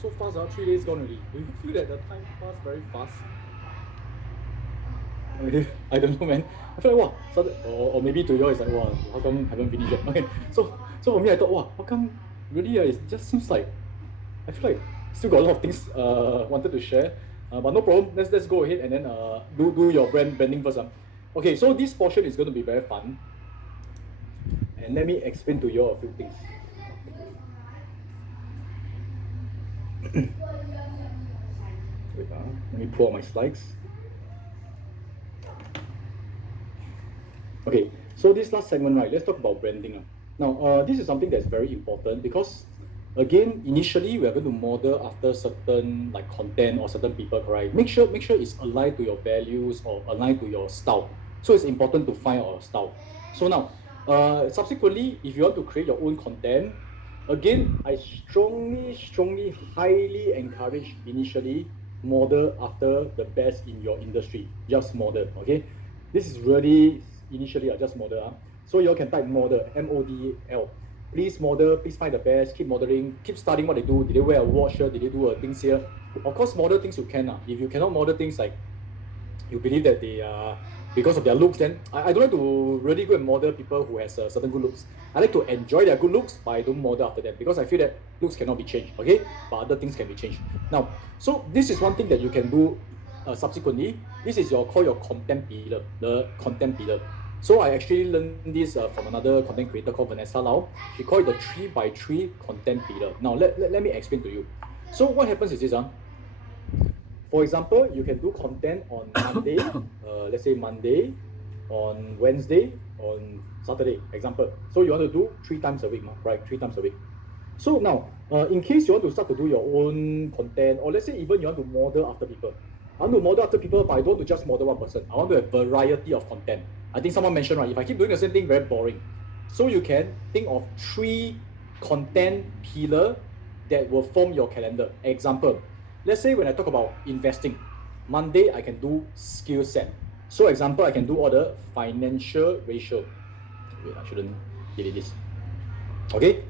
so fast, 3 days gone already. Do you feel that the time passed very fast? I don't know, man. I feel like, wow, so, or maybe to you, it's like, wow, how come haven't finished yet? Okay, so for me, I thought, wow, how come really? It just seems like I feel like still got a lot of things wanted to share, but no problem. Let's go ahead and then do your branding first. Okay, so this portion is going to be very fun, and let me explain to you a few things. Wait, let me pull out my slides. Okay, so this last segment, right, let's talk about branding. Now, this is something that's very important because, again, initially we are going to model after certain like content or certain people, right? Make sure it's aligned to your values or aligned to your style. So it's important to find our style. So now, subsequently, if you want to create your own content, again, I strongly, highly encourage initially model after the best in your industry. Just model, okay? This is really initially just model. So you all can type model, MODL. Please model, please find the best, keep modeling, keep studying what they do. Did they wear a watch here? Did they do things here? Of course, model things you can. If you cannot model things like you believe that they are because of their looks, then I don't like to really go and model people who has certain good looks. I like to enjoy their good looks, but I don't model after them because I feel that looks cannot be changed, okay? But other things can be changed. Now, so this is one thing that you can do subsequently. This is your content pillar, the content pillar. So I actually learned this from another content creator called Vanessa Lau. She called it the 3x3 content pillar. Now, let me explain to you. So what happens is this, for example, you can do content on Monday, let's say Monday, on Wednesday, on Saturday, example. So you want to do 3 times a week, right? 3 times a week. So now, in case you want to start to do your own content, or let's say even you want to model after people. I want to model after people, but I don't want to just model one person. I want to have variety of content. I think someone mentioned, right, if I keep doing the same thing, very boring. So you can think of 3 content pillar that will form your calendar. Example, let's say when I talk about investing, Monday I can do skill set. So example, I can do all the financial ratio. Wait, I shouldn't delete this. Okay,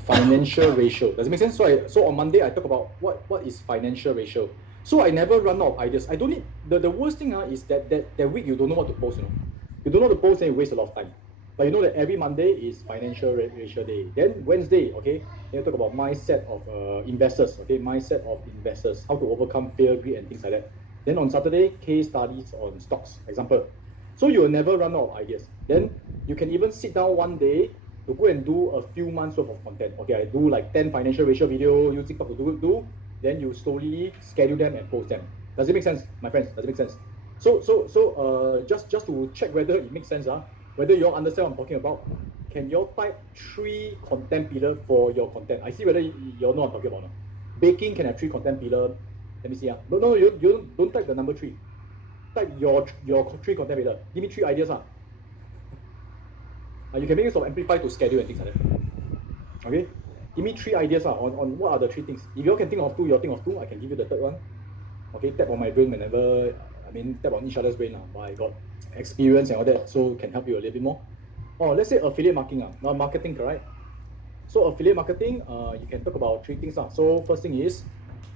financial ratio. Does it make sense? So on Monday I talk about what is financial ratio. So I never run out of ideas. I don't need the worst thing is that week you don't know what to post. You don't know what to post, then you waste a lot of time. But you know that every Monday is financial ratio day. Then Wednesday, okay, then you talk about mindset of investors. Okay, mindset of investors, how to overcome fear, greed, and things like that. Then on Saturday, case studies on stocks. Example. So you will never run out of ideas. Then you can even sit down one day to go and do a few months worth of content. Okay, I do like 10 financial ratio video using TikTok to do. Then you slowly schedule them and post them. Does it make sense, my friends? Does it make sense? So just to check whether it makes sense, whether you all understand what I'm talking about, can you all type 3 content pillar for your content? I see whether you all know what I'm talking about. Baking can have 3 content pillar. Let me see. No, you don't type the number 3. Type your 3 content pillar. Give me 3 ideas. You can make use of Amplify to schedule and things like that. Okay? Give me 3 ideas on what are the 3 things. If you all can think of 2, you all think of 2. I can give you the third one. Okay, tap on my brain whenever, tap on each other's brain. But I got experience and all that, so can help you a little bit more. Or let's say affiliate marketing, not marketing, correct? So affiliate marketing, you can talk about 3 things. So first thing is,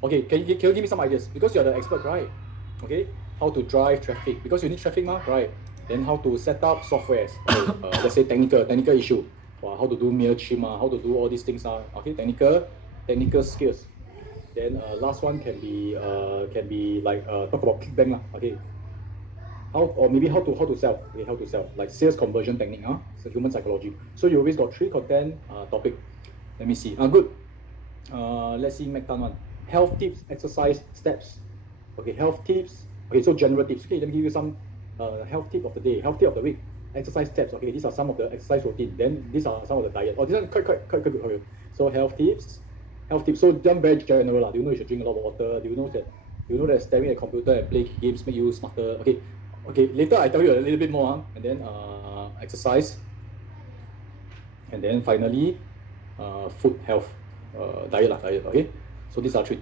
okay, can you give me some ideas? Because you're the expert, right? Okay, how to drive traffic, because you need traffic, right? Then how to set up softwares. Okay, let's say technical issue. How to do MailChimp, how to do all these things. Okay, technical skills. Then last one can be like talk about ClickBank. Okay, how to sell. Okay, how to sell, like sales conversion technique. So human psychology. So you always got 3 content topic. Let me see. Good. Let's see McDonald one. Health tips, exercise steps. Okay, health tips. Okay, so general tips. Okay, let me give you some health tip of the day, health tip of the week, exercise steps. Okay, these are some of the exercise routine. Then these are some of the diet. Oh, this one quite good. So health tips. So them very general. Do you know you should drink a lot of water? Do you know that staring at a computer and play games make you smarter? Okay. Later I tell you a little bit more. And then exercise. And then finally, food, health, diet. Okay. So these are 3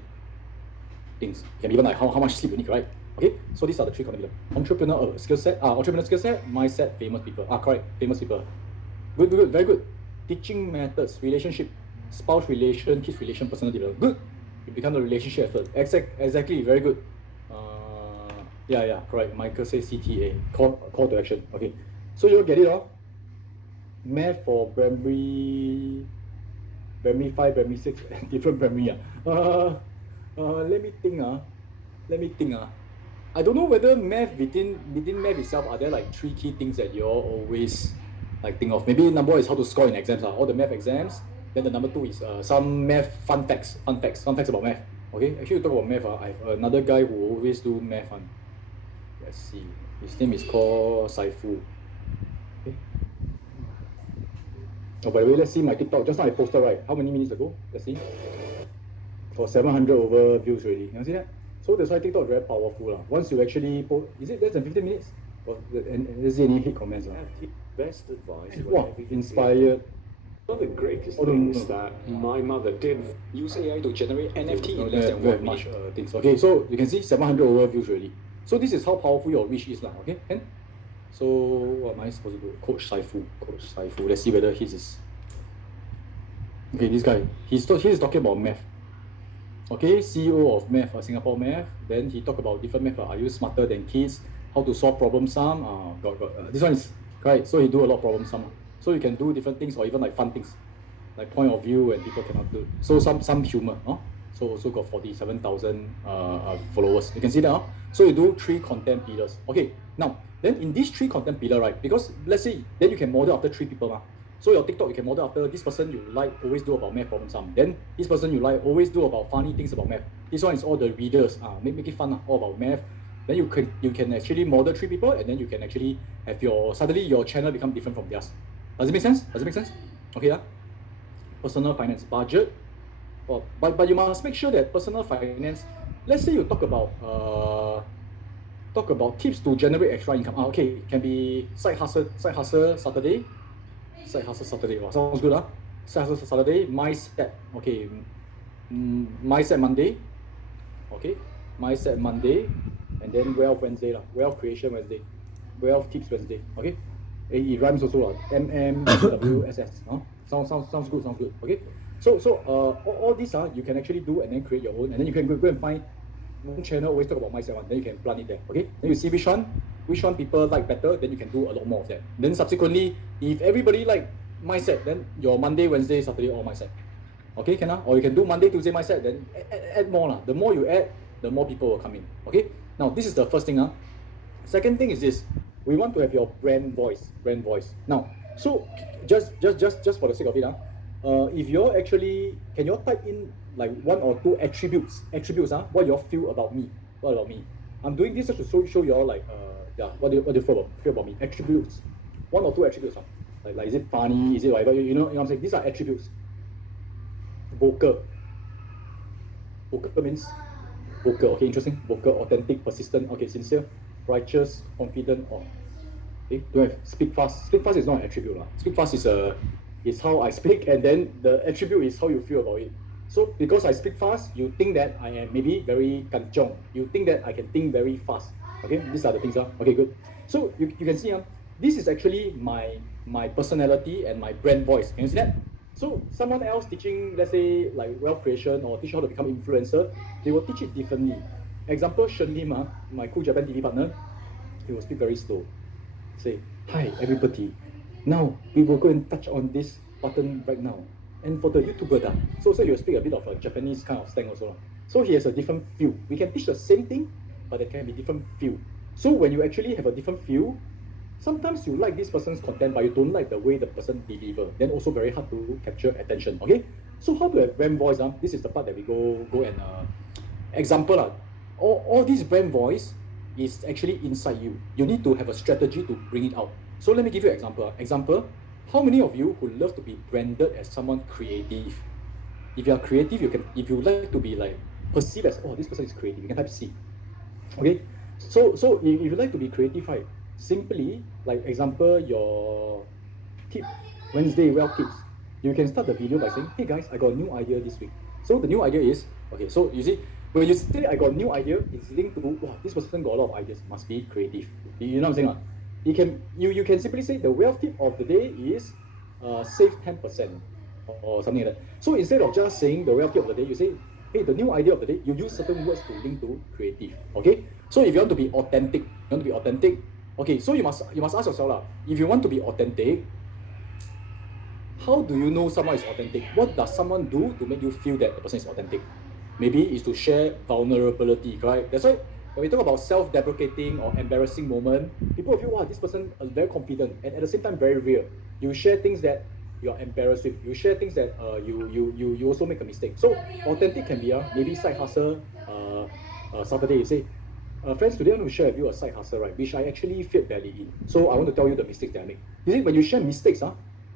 things. You can even like how much sleep you need, right? Okay, so these are the 3 content. Entrepreneur skill set, mindset, famous people. Correct, famous people. Good, very good. Teaching methods, relationship, spouse relation, kids relation, personal development. Good. You become the relationship expert. Exactly, very good. Yeah, correct. Michael says CTA, call to action. Okay, so you get it all. Math for primary 5, primary 6, different primary. Let me think. I don't know whether math within math itself, are there like 3 key things that you all always like think of? Maybe number 1 is how to score in exams, all the math exams. Then the number 2 is some math fun facts about math. Okay, actually, talk about math. I have another guy who always do math. Let's see, his name is called Saifu. Okay. Oh, by the way, let's see my TikTok. Just now I posted, right? How many minutes ago? Let's see. For 700 over views already. You see that? So that's why TikTok is very powerful. Once you actually post, is it less than 15 minutes? And is there any hate comments? Best advice. Wow, inspired. One of the greatest things that my mother did. Use AI to generate NFT in less than 1 minute. Things. Okay, so you can see 700 over views already. So this is how powerful your reach is. Okay, and so what am I supposed to do? Coach Saifu. Let's see whether his is. Okay, this guy. He's talking about math. Okay, CEO of math, Singapore Math. Then he talked about different math. Are you smarter than kids? How to solve problem sum? This one is right. So he do a lot of problem sum. So you can do different things or even like fun things, like point of view and people cannot do. So some humor. So also got 47,000 followers. You can see that. So you do 3 content pillars. Okay, now then in these 3 content pillars, right? Because let's say then you can model after 3 people. So your TikTok, you can model after this person you like always do about math problem sum. Then this person you like always do about funny things about math. This one is all the readers. Make it fun, all about math. Then you can actually model 3 people, and then you can actually have suddenly your channel become different from theirs. Does it make sense? Okay, personal finance budget. But you must make sure that personal finance. Let's say you talk about tips to generate extra income. Okay, it can be side hustle Saturday. Oh, sounds good. Side hustle Saturday. Mindset. Okay. Mindset Monday. Okay. Mindset Monday, and then wealth Wednesday. Wealth creation Wednesday. Wealth tips Wednesday. Okay. It rhymes also. MMWSS. Sounds good. Okay. So all these you can actually do and then create your own, and then you can go and find one channel always talk about mindset one, then you can plant it there. Okay, then you see which one people like better, then you can do a lot more of that. Then subsequently, if everybody like mindset, then your Monday, Wednesday, Saturday all mindset. Okay, can or you can do Monday, Tuesday mindset, then add more. The more you add, the more people will come in. Okay, now this is the first thing. Second thing is this: we want to have your brand voice. Now, so just for the sake of it, if you're actually, can you type in like 1 or 2 attributes, what you all feel about me? I'm doing this just to show you all like, what do you feel about me? Attributes, 1 or 2 attributes. Like is it funny? Is it whatever? You know what I'm saying? These are attributes. Vocal means vocal. Okay, interesting. Vocal, authentic, persistent. Okay, sincere, righteous, confident. Okay, don't have speak fast. Speak fast is not an attribute. Speak fast is how I speak, and then the attribute is how you feel about it. So because I speak fast, you think that I am maybe very kanchong. You think that I can think very fast. Okay, these are the things. Okay, good. So you can see, this is actually my personality and my brand voice. Can you see that? So someone else teaching, let's say like wealth creation or teach how to become influencer, they will teach it differently. Example, Shen Lim, my Cool Japan TV partner, he will speak very slow. Say, hi everybody. Now we will go and touch on this button right now. And for the YouTuber, so you speak a bit of a Japanese kind of slang also. So he has a different feel. We can teach the same thing, but there can be different feel. So when you actually have a different feel, sometimes you like this person's content, but you don't like the way the person deliver. Then also very hard to capture attention. Okay. So how to have brand voice? This is the part that we go and example. All this brand voice is actually inside you. You need to have a strategy to bring it out. So let me give you an example. How many of you who love to be branded as someone creative? If you are creative, if you like to be like perceived as, oh, this person is creative, you can type C. Okay, so if you like to be creative, right? Simply like example, your tip Wednesday wealth tips. You can start the video by saying, hey guys, I got a new idea this week. So the new idea is, okay, so you see, when you say I got a new idea, it's linked to, wow, this person got a lot of ideas, must be creative. You know what I'm saying? You can simply say the wealth tip of the day is save 10% or something like that. So instead of just saying the wealth tip of the day, you say hey, the new idea of the day, you use certain words to link to creative. Okay? So if you want to be authentic, okay, so you must ask yourself lah, if you want to be authentic, how do you know someone is authentic? What does someone do to make you feel that the person is authentic? Maybe is to share vulnerability, right? That's why when we talk about self-deprecating or embarrassing moment, people feel, wow, this person is very confident and at the same time very real. You share things that you're embarrassed with. You share things that you also make a mistake. So authentic can be maybe side hustle. Saturday you say, friends, today I want to share with you a side hustle, right? Which I actually failed badly in. So I want to tell you the mistakes that I make. You see, when you share mistakes,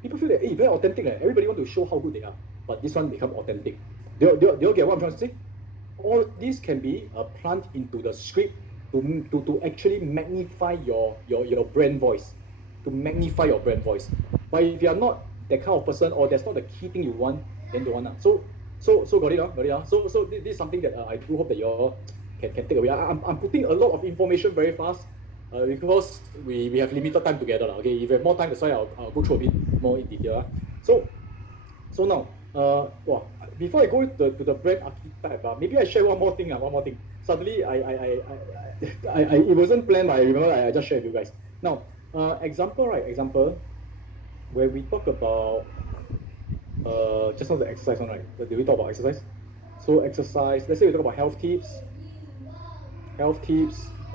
people feel that, hey, very authentic. Everybody want to show how good they are. But this one become authentic. Do you get what I'm trying to say? All this can be a plant into the script to actually magnify your brand voice. To magnify your brand voice. But if you are not that kind of person, or that's not the key thing you want, then don't want. So got it. So this is something that I do hope that you all can take away. I'm putting a lot of information very fast because we have limited time together. Okay, if we have more time, that's why I'll go through a bit more in detail. So now, before I go to the brand archetype, maybe I share one more thing. Suddenly, it wasn't planned, but I remember I just shared with you guys. Now, example, where we talk about just now the exercise one, right? Did we talk about exercise? So exercise, let's say we talk about health tips,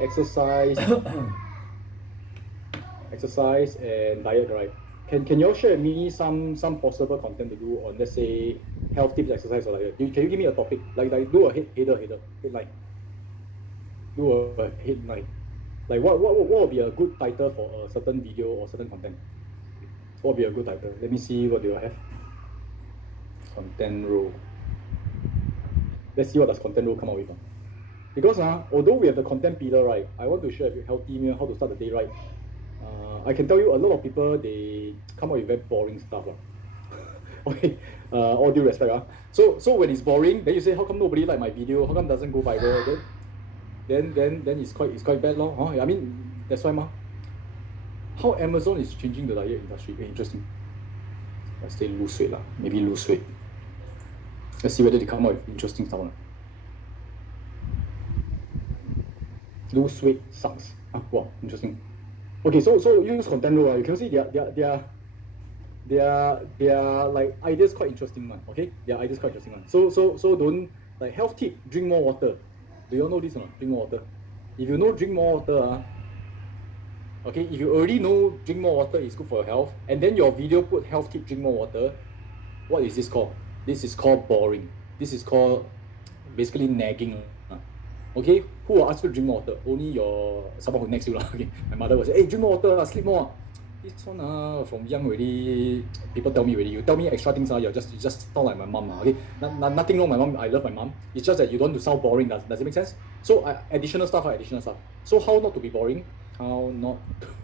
exercise, exercise and diet, right? Can you all share with me some possible content to do on, let's say, health tips, exercise, or like that? Can you give me a topic? Like do a headline. Do a headline. Like what would be a good title for a certain video or certain content? What would be a good title? Let me see what do I have. Content row. Let's see what does content row come out with. Because although we have the content pillar, right, I want to share with you healthy meal, how to start the day right. I can tell you a lot of people, they come up with very boring stuff. Okay, all due respect. So when it's boring, then you say, how come nobody like my video? How come doesn't go viral? Then it's quite bad, lor. I mean, that's why how Amazon is changing the diet industry. Very interesting. Let's say lose weight, maybe lose weight. Let's see whether they come out with interesting stuff. Lose weight sucks. Wow, interesting. Okay, so use content row. You can see their like ideas quite interesting one. Okay, their ideas quite interesting one. So don't, like, health tip: drink more water. Do you all know this or not? Drink more water. If you know drink more water, okay, if you already know drink more water is good for your health, and then your video put health tip: drink more water, what is this called? This is called boring. This is called basically nagging. Okay, who will ask you to drink more water? Only someone who next to you. Okay, my mother will say, hey, drink more water, sleep more. This one from young already, people tell me already. You tell me extra things, you just sound like my mom. Okay, nothing wrong with my mom. I love my mom. It's just that you don't want to sound boring. Does it make sense? So additional stuff. So how not to be boring? How not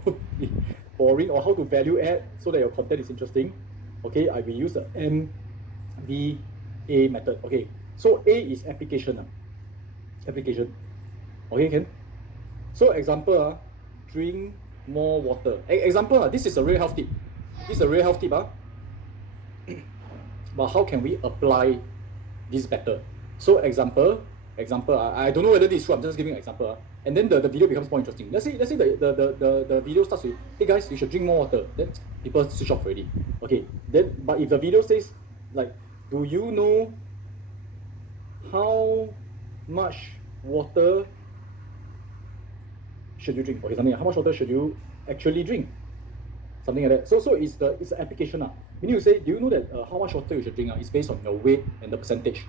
to be boring, or how to value add so that your content is interesting? Okay, I will use the MVA method. Okay, so A is application. Application. Okay, Ken? So example, drink more water. Example, this is a real health tip. But how can we apply this better? So example, I don't know whether this is true, I'm just giving an example. And then the video becomes more interesting. Let's say the video starts with, hey guys, you should drink more water. Then people switch off already. Okay, then but if the video says, like, do you know how much water should you drink? Okay, something like, how much water should you actually drink? Something like that. So it's the application. Meaning you say, do you know that how much water you should drink? It's based on your weight and the percentage.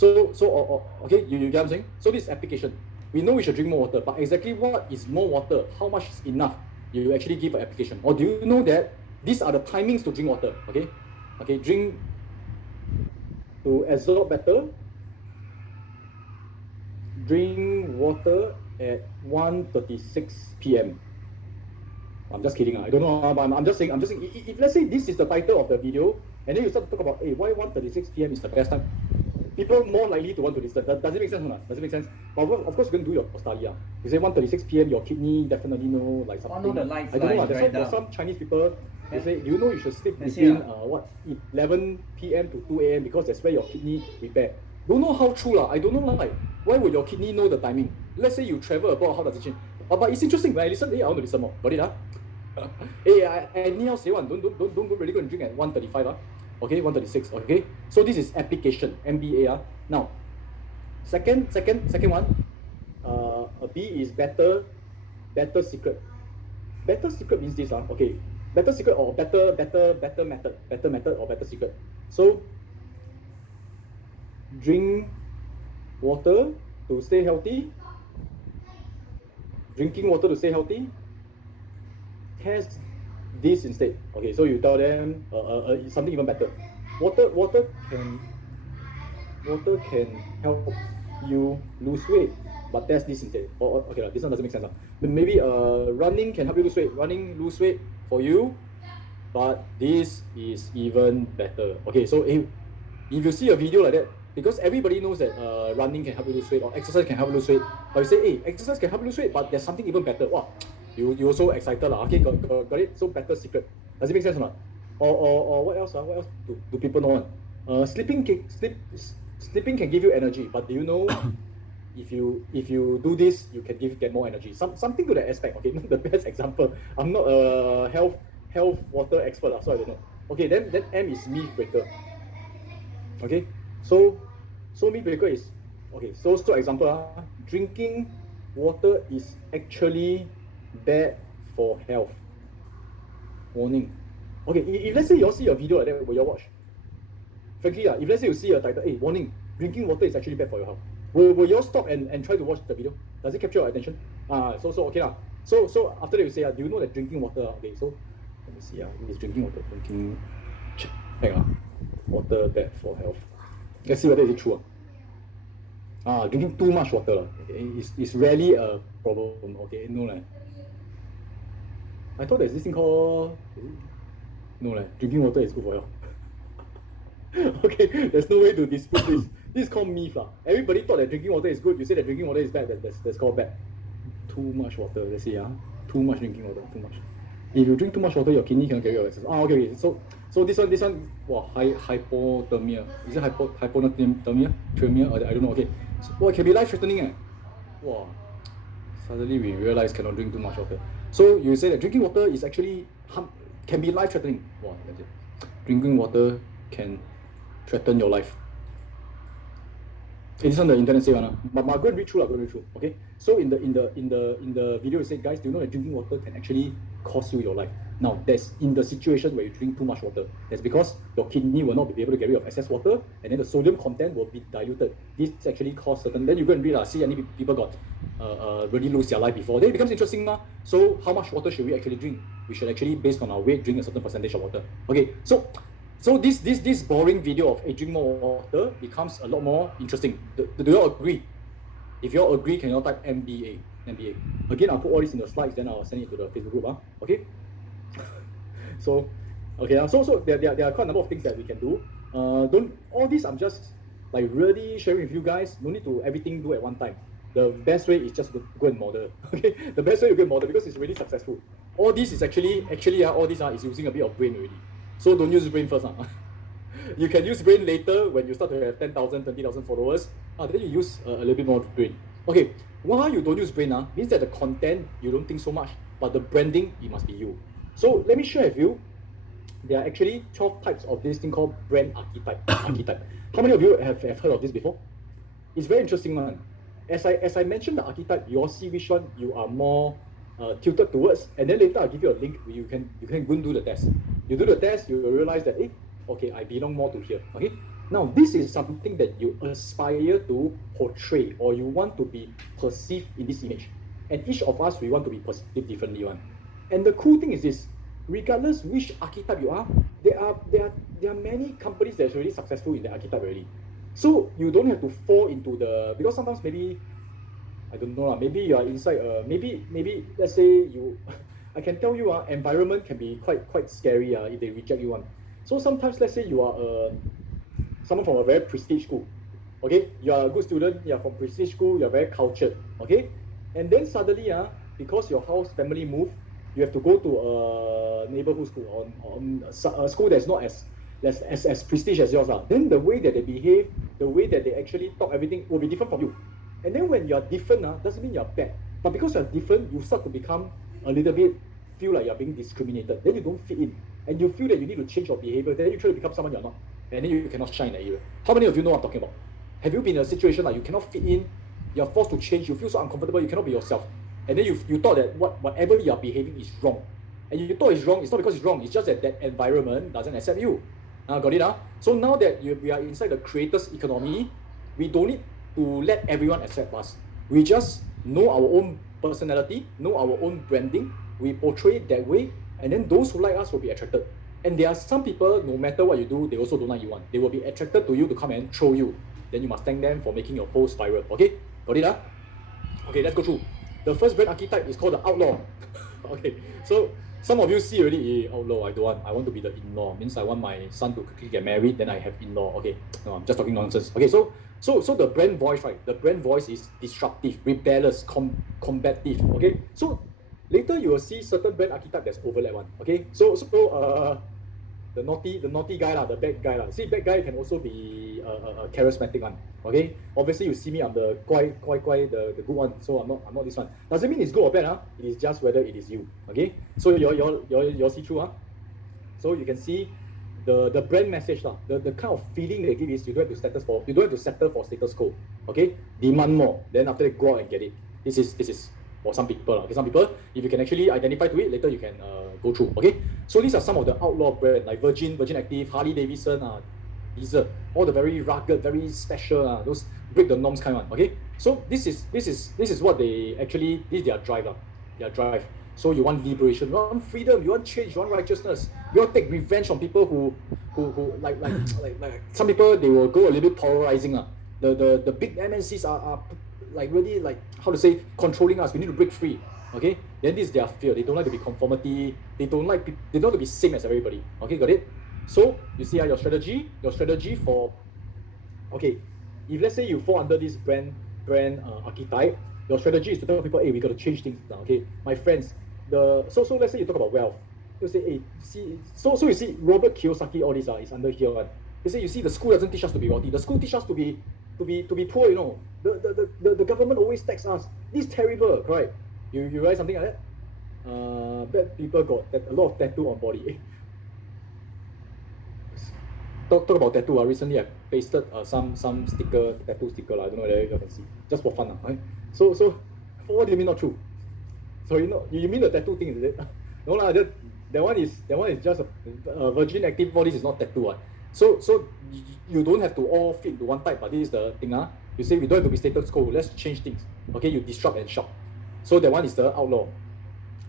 Okay, you get what I'm saying? So this application, we know we should drink more water, but exactly what is more water? How much is enough? You actually give an application. Or do you know that these are the timings to drink water? Okay, drink to absorb better. Drink water at 1:36 p.m. I'm just kidding. I don't know, but I'm just saying. If let's say this is the title of the video, and then you start to talk about, hey, why 1:36 p.m. is the best time? People more likely to want to listen. Does it make sense or not? Does it make sense? But of course, you're going to do your study. You say 1:36 p.m. your kidney definitely know like something. Know the lights, I don't know. right, There's some Chinese people. They say, do you know you should sleep between 11 p.m. to 2 a.m. because that's where your kidney repair. Don't know how true lah. I don't know like why would your kidney know the timing? Let's say you travel abroad, how does it change? But it's interesting. When I listen, I want to listen more. Got it, hey, I anyhow say one. Don't go really go and drink at 135, okay, 136, okay. So this is application, MBA, Now, second one, a B is better secret. Better secret means this, okay. Better secret or better method or better secret. So drink water to stay healthy. Drinking water to stay healthy. Test this instead. Okay, so you tell them something even better. Water can help you lose weight, but test this instead. Okay, this one doesn't make sense. Maybe running can help you lose weight. Running lose weight for you, but this is even better. Okay, so if you see a video like that, because everybody knows that running can help you lose weight or exercise can help you lose weight, but you say, hey, exercise can help you lose weight, but there's something even better. Wow, you also excited lah. Okay, got it. So better secret. Does it make sense or not? Or what else? What else do people know? Sleeping can give you energy, but do you know if you do this, you can get more energy? Something to that aspect. Okay, not the best example. I'm not a health water expert, so I don't know. Okay, then M is myth breaker. Okay, so myth breaker is okay. So example, drinking water is actually bad for health. Warning. Okay, if let's say you all see a video like that, will you watch? Frankly, if let's say you see a title, hey, warning, drinking water is actually bad for your health. Will you all stop and try to watch the video? Does it capture your attention? So okay lah. So after that you say, do you know that drinking water? Okay, so let me see. Is drinking water water bad for health? Let's see whether it's true. Drinking too much water okay, is rarely a problem. Okay, no lah. I thought there's this thing called drinking water is good for health. Okay, there's no way to dispute this. This is called myth lah. Everybody thought that drinking water is good. You say that drinking water is bad. That's called bad. Too much water. Let's see. Too much drinking water. Too much. If you drink too much water, your kidney cannot carry your excess. Okay. So this one. Wow, hypothermia. Is it hypothermia? Tremia? I don't know. Okay. So, it can be life-threatening. Wow. Suddenly we realize cannot drink too much water. So you say that drinking water is actually can be life-threatening. Wow, that's it. Drinking water can threaten your life. It's on the internet say one, but go and read through. Okay. So in the video it said, guys, do you know that drinking water can actually cost you your life? Now that's in the situation where you drink too much water. That's because your kidney will not be able to get rid of excess water, and then the sodium content will be diluted. This actually cause certain. Then you go and read see any people got really lose their life before. Then it becomes interesting now. So how much water should we actually drink? We should actually, based on our weight, drink a certain percentage of water. Okay. So this boring video of drink more water becomes a lot more interesting. Do you all agree? If you all agree, can you all type MBA? Again, I'll put all this in the slides, then I'll send it to the Facebook group. Okay. So there are quite a number of things that we can do. All this I'm just like really sharing with you guys. No need to everything do at one time. The best way is just to go and model. Okay, the best way to go and model because it's really successful. All this is actually all this is using a bit of brain already. So don't use brain first. You can use brain later when you start to have 10,000, 20,000 followers. Then you use a little bit more brain. Okay, why you don't use brain means that the content you don't think so much, but the branding, it must be you. So let me share with you. There are actually 12 types of this thing called brand archetype. How many of you have heard of this before? It's very interesting one. As I mentioned the archetype, you all see which one you are more tilted towards, and then later I'll give you a link where you can go and do the test. You do the test, you will realize that okay, I belong more to here. Okay, now this is something that you aspire to portray or you want to be perceived in this image, and each of us we want to be perceived differently one. And the cool thing is this: regardless which archetype you are, there are many companies that's really successful in the archetype already. So you don't have to fall into because sometimes maybe I don't know maybe you are inside maybe let's say you I can tell you environment can be quite scary if they reject you one. So sometimes let's say you are someone from a very prestige school, okay, you are a good student, you are from prestige school, you are very cultured, okay, and then suddenly because your family move, you have to go to a neighborhood school or a school that's not as as prestige as yours, then the way that they behave, the way that they actually talk, everything will be different from you. And then when you're different, doesn't mean you're bad. But because you're different, you start to become a little bit, feel like you're being discriminated. Then you don't fit in. And you feel that you need to change your behavior. Then you try to become someone you're not. And then you cannot shine in that area. How many of you know what I'm talking about? Have you been in a situation like you cannot fit in, you're forced to change, you feel so uncomfortable, you cannot be yourself. And then you thought that whatever you're behaving is wrong. And you thought it's wrong, it's not because it's wrong, it's just that environment doesn't accept you. Got it? So now that we are inside the creator's economy, we don't need to let everyone accept us. We just know our own personality, know our own branding, we portray it that way, and then those who like us will be attracted. And there are some people, no matter what you do, they also don't like you one. They will be attracted to you to come and troll you. Then you must thank them for making your post viral. Okay? Got it? Okay, let's go through. The first brand archetype is called the outlaw. Okay, so some of you see already, outlaw, I don't want. I want to be the in-law. Means I want my son to quickly get married, then I have in-law. Okay, no, I'm just talking nonsense. Okay, so the brand voice, right? The brand voice is disruptive, rebellious, combative. Okay, so later you will see certain brand archetype that's overlap one. Okay, so the naughty guy the bad guy See, bad guy can also be a charismatic one. Okay, obviously you see me, I'm the quite the good one. So I'm not this one. Doesn't mean it's good or bad. It is just whether it is you. Okay, so you see through. So you can see the brand message the kind of feeling they give is you don't have to settle for status quo. Okay, demand more. Then after that, go out and get it. This is for some people. Okay, some people, if you can actually identify to it, later you can go through. Okay, so these are some of the outlaw brand like Virgin Active, Harley Davidson, Diesel, all the very rugged, very special, those break the norms kind one. Okay, so this is what they actually, this is their drive. Their drive. So you want liberation, you want freedom, you want change, you want righteousness. You want to take revenge on people who like some people, they will go a little bit polarizing. The big MNCs are like really like, how to say, controlling us. We need to break free. Okay, then this is their fear. They don't like to be conformity. They don't want to be same as everybody. Okay, got it? So you see your strategy for, okay, if let's say you fall under this brand archetype, your strategy is to tell people, hey, we got to change things now. Okay, my friends, so let's say you talk about wealth. You say, hey, see, so you see Robert Kiyosaki, all these is under here one. You say, you see, the school doesn't teach us to be wealthy. The school teaches us to be poor. You know, the government always tax us. This is terrible, right? You write something like that. Bad people got a lot of tattoo on body. Talk about tattoo. Recently I pasted some tattoo sticker. I don't know whether you can see. Just for fun. Right? So what do you mean not true? So you mean the tattoo thing, is it? No lah, that one is just a Virgin Active. All this is not tattoo. So you don't have to all fit into one type, but this is the thing. You say we don't have to be status quo. Let's change things. Okay, you disrupt and shock. So that one is the outlaw.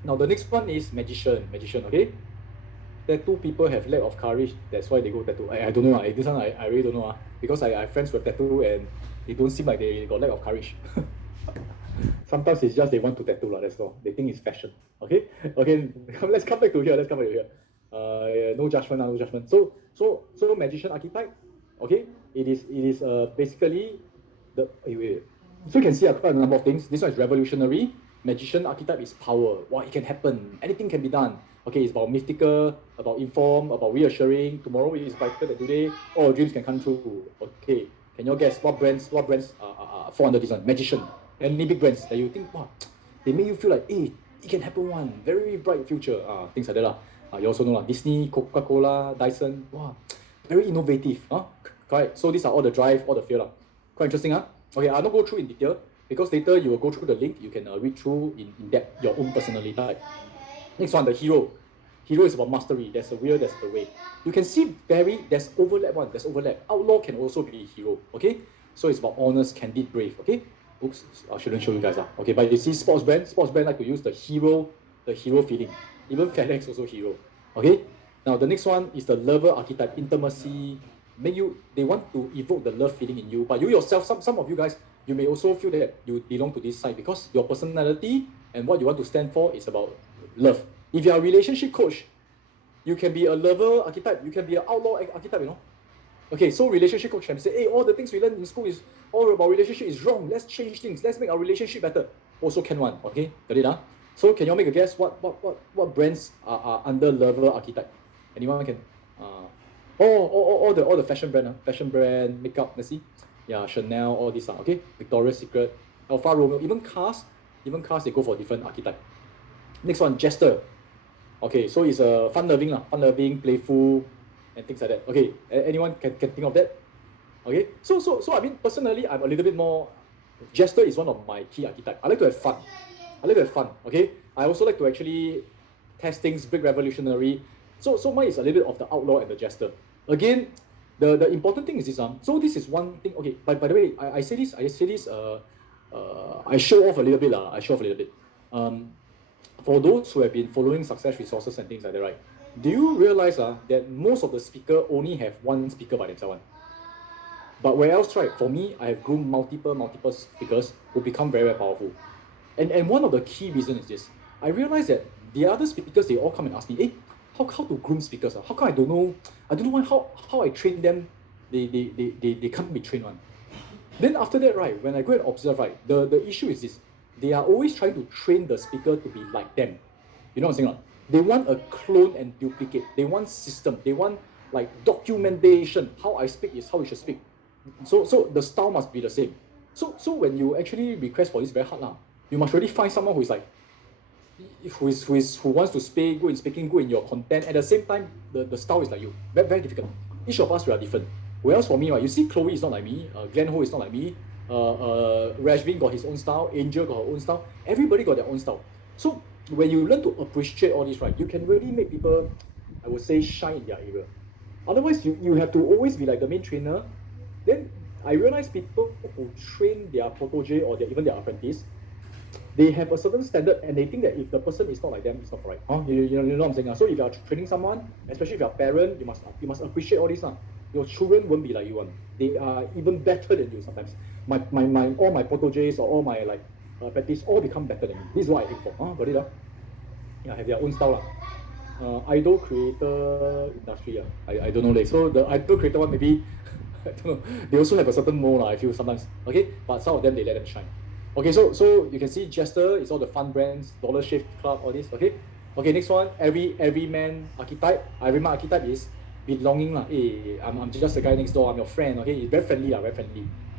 Now the next one is magician. Okay, tattoo people have lack of courage. That's why they go tattoo. I don't know. This one I really don't know. Because I have friends with tattoo and they don't seem like they got lack of courage. Sometimes it's just they want to tattoo. That's all. They think it's fashion. Okay. Let's come back to here. No judgment. So magician archetype. Okay. It is basically the. Wait. So you can see quite a number of things. This one is revolutionary. Magician archetype is power. It can happen. Anything can be done. Okay, it's about mystical, about inform, about reassuring. Tomorrow is brighter than today. All dreams can come true. Okay, can you guess what brands fall under this one? Magician. Any big brands that you think, they make you feel like, hey, it can happen one. Very bright future. Things like that. You also know Disney, Coca-Cola, Dyson. Very innovative. Correct. So these are all the drive, all the fear. Quite interesting. Okay, I'll not go through in detail because later you will go through the link. You can read through in depth your own personality type. Next one, the hero. Hero is about mastery. There's a will, there's a way. You can see there's overlap. Outlaw can also be hero. Okay, so it's about honest, candid, brave. Okay. Oops, I shouldn't show you guys. Okay, but you see sports brand like to use the hero feeling. Even FedEx also hero. Okay. Now the next one is the lover archetype, intimacy. They want to evoke the love feeling in you, but you yourself, some of you guys, you may also feel that you belong to this side because your personality and what you want to stand for is about love. If you're a relationship coach, you can be a lover archetype, you can be an outlaw archetype, Okay, so relationship coach can say, hey, all the things we learn in school is all about relationship is wrong. Let's change things. Let's make our relationship better. Also can one. Okay, got it? So can you all make a guess what brands are under lover archetype? Anyone can? all the fashion brand, makeup, let's see. Yeah, Chanel, all these are, okay? Victoria's Secret, Alfa Romeo, even cars, they go for different archetype. Next one, Jester. Okay, so it's fun-loving, playful, and things like that. Okay, anyone can think of that? Okay, so I mean, personally, I'm a little bit more, Jester is one of my key archetype. I like to have fun. Okay? I also like to actually test things, big revolutionary. So mine is a little bit of the outlaw and the jester. Again, the important thing is this. So this is one thing. Okay, by the way, I say this. I show off a little bit. For those who have been following Success Resources and things like that, right? Do you realize that most of the speaker only have one speaker by themselves? But where else, right? For me, I have groomed multiple speakers who become very, very powerful. And one of the key reasons is this. I realized that the other speakers, they all come and ask me, hey, how to groom speakers? How come I don't know how I train them, they can't be trained one. Then after that, right, when I go and observe, right, the issue is this. They are always trying to train the speaker to be like them. You know what I'm saying? They want a clone and duplicate. They want system. They want like documentation. How I speak is how you should speak. So the style must be the same. So when you actually request for this, very hard lah. You must really find someone who is like, who wants to speak, good in speaking, good in your content. At the same time, the style is like you. Very, very difficult. Each of us, we are different. Whereas for me, right, you see Chloe is not like me, Glenn Ho is not like me, Rajvin got his own style, Angel got her own style. Everybody got their own style. So when you learn to appreciate all this, right, you can really make people, I would say, shine in their area. Otherwise, you have to always be like the main trainer. Then I realize people who train their protege or even their apprentice, they have a certain standard and they think that if the person is not like them, it's not right. You know what I'm saying? So if you are training someone, especially if you're a parent, you must appreciate all this. Your children won't be like you. They are even better than you sometimes. All my proteges or all my apprentices all become better than me. This is what I aim for. Got it? Yeah, have their own style. Idol creator industry. I don't know. So the idol creator one maybe I don't know. They also have a certain mold, I feel sometimes. Okay, but some of them they let them shine. Okay, so you can see Jester is all the fun brands, Dollar Shave Club, all this. Okay, next one, everyman archetype. Everyman archetype is belonging lah. Hey, I'm just the guy next door. I'm your friend. Okay, it's very friendly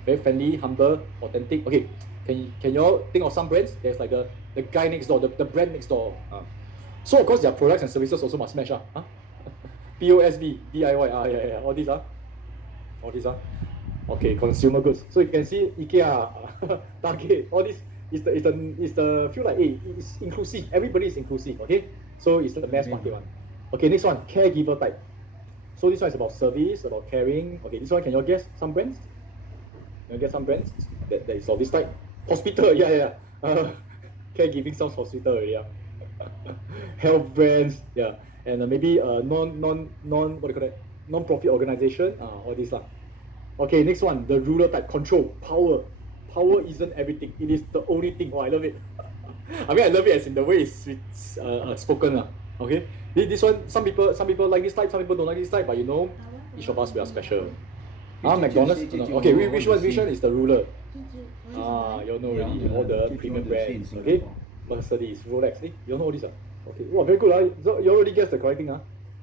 very friendly, humble, authentic. Okay, can you all think of some brands? There's like the guy next door, the brand next door. So of course their products and services also must match. POSB, DIY. Yeah. All these. Okay, consumer goods. So you can see IKEA, Target, all this is the feel like it's inclusive. Everybody is inclusive. Okay, so it's the mass market one. Okay, next one, caregiver type. So this one is about service, about caring. Okay, this one, can you all guess some brands? Can you guess some brands that is of this type? Hospital, yeah. Caregiving sounds hospital already. Health brands, yeah, and maybe non-profit organization. All these lah. Okay, next one, the ruler type, control, power. Power isn't everything. It is the only thing. Oh, I love it. I mean, I love it as in the way it's spoken. Okay, this one, some people like this type, some people don't like this type, but you know, each of us, we are special. McDonald's? No. Okay, which one is the ruler? You all know already, all the premium brands. Okay, Mercedes, Rolex. You all know all this. Okay, wow, very good. So you already guessed the correct thing.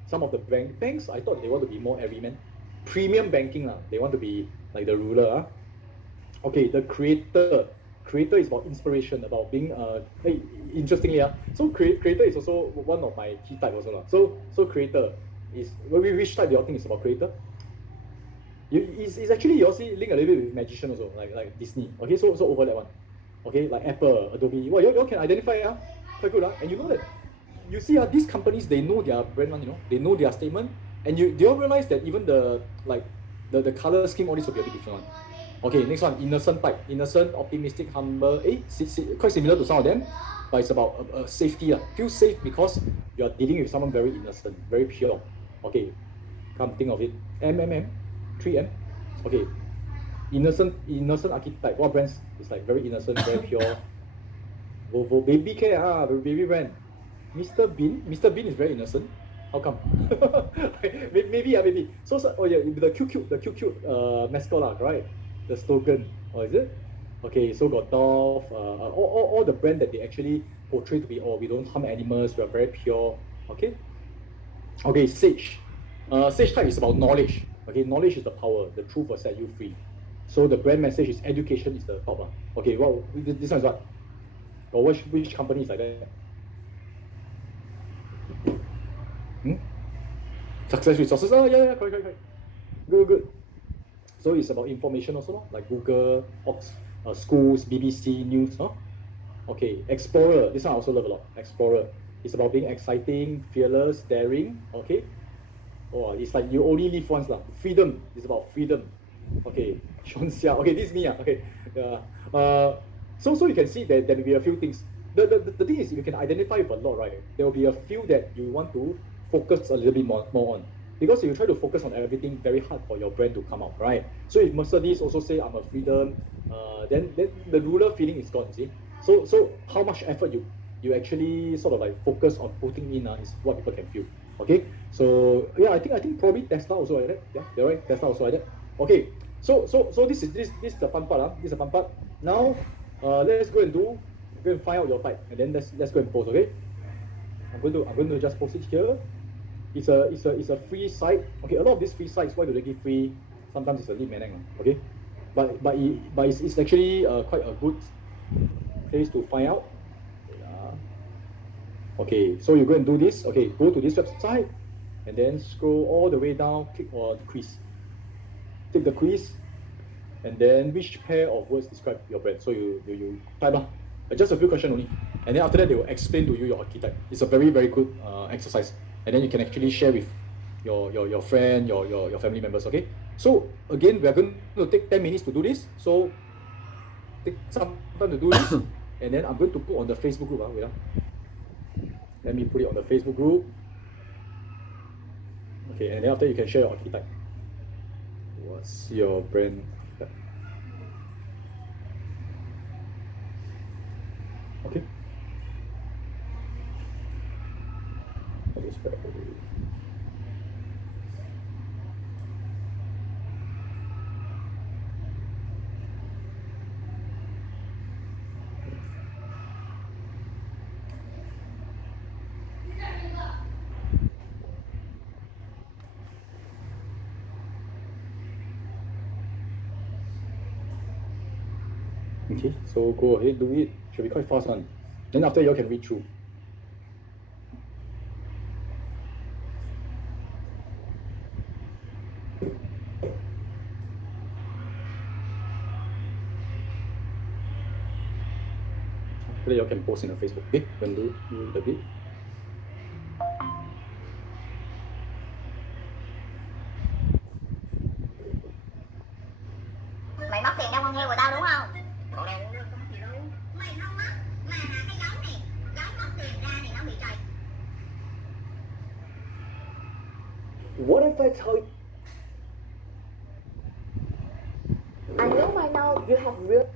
Some of the banks, I thought they want to be more everyman. Premium banking, they want to be like the ruler. Okay, the creator is about inspiration, about being interestingly, so creator is also one of my key type also. So creator is, which type do you think is about creator? It's actually, you all see link a little bit with magician also, like Disney. Okay, so over that one. Okay, like Apple, Adobe. Well, you all can identify quite good. And you know that, you see these companies, they know their brand one, they know their statement. And do you all realize that even the color scheme, all this will be a bit different one. Okay, next one, innocent type. Innocent, optimistic, humble. Quite similar to some of them, but it's about safety. Feel safe because you are dealing with someone very innocent, very pure. Okay, come think of it. 3M. Okay, innocent archetype. What brands? It's like very innocent, very pure. Volvo, baby care, baby brand. Mr. Bean is very innocent. How come? maybe. So the cute mascot right? The slogan. Is it? Okay, so got Dolph, all the brand that they actually portray to be, we don't harm animals, we are very pure. Okay, Sage. Sage type is about knowledge. Okay, knowledge is the power. The truth will set you free. So the brand message is education is the top. Okay, well, this one is what? Or which company is like that? Success resources. Oh, yeah, correct. Good. So it's about information also, like Google, schools, BBC News. Okay, Explorer. This one I also love a lot. Explorer. It's about being exciting, fearless, daring. Okay. Oh, it's like you only live once. Freedom. It's about freedom. Okay. Sean Xia. Okay, this is me. Okay. So you can see that there will be a few things. The thing is, you can identify with a lot, right? There will be a few that you want to focus a little bit more on. Because if you try to focus on everything, very hard for your brand to come out, right? So if Mercedes also say I'm a freedom, then the ruler feeling is gone, see? So how much effort you actually sort of like focus on putting in is what people can feel. Okay? So yeah, I think probably Tesla also like that. Yeah, you're right, Tesla also like that. Okay. So this is the fun part. This is the fun part. Now let's go and find out your type, and then let's go and post, okay? I'm going to just post it here. It's a free site. Okay, a lot of these free sites, why do they give free? Sometimes it's a lead manning, okay? But it's actually quite a good place to find out. Okay, so you go and do this. Okay, go to this website, and then scroll all the way down, click on quiz. Take the quiz, and then which pair of words describe your brand? So you type just a few questions only, and then after that they will explain to you your archetype. It's a very good exercise, and then you can actually share with your friend, your family members. Okay. So again, we are going to take 10 minutes to do this. So take some time to do this, and then I'm going to put on the Facebook group. Wait. Let me put it on the Facebook group. Okay, and then after you can share your archetype. What's your brand? Okay. Okay, so go ahead, do it. Should be quite fast one. Then after you can read through. After you can post in the Facebook. Okay, can do a bit. Mày móc tiền trong con heo của tao đúng không? Cậu đâu có gì đâu. Mày không móc, mà cái dấu này, dấu móc tiền ra này nó bị trầy. What if I tell you? I know by now you have real.